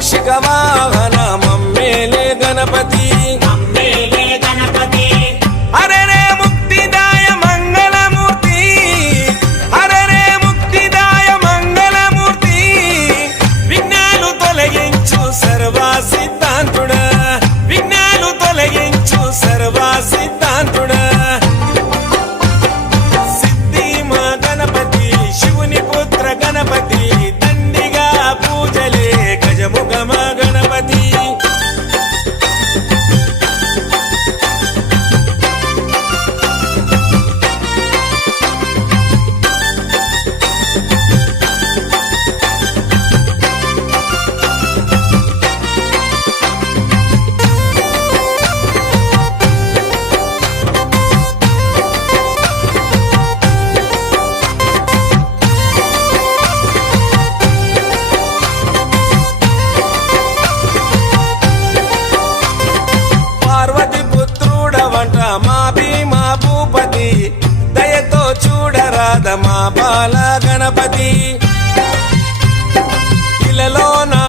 మూషిక వాహన మమ్మేలే గణపతి హరే రే ముక్తిదాయ మంగళమూర్తి హరే రే ముక్తిదాయ మంగళమూర్తి విఘ్నాలు తొలగించు సర్వా సిద్ధాంతుడా విఘ్నాలు తొలగించు సర్వా సిద్ధాంతుడా సిద్ధి మా గణపతి శివుని పుత్ర గణపతి దండిగా పూజలే గజముఖ మా గణపతి పార్వతి పుత్రుడవంట మా భీమా భూపతి దయతో చూడరాద మా బాల గణపతి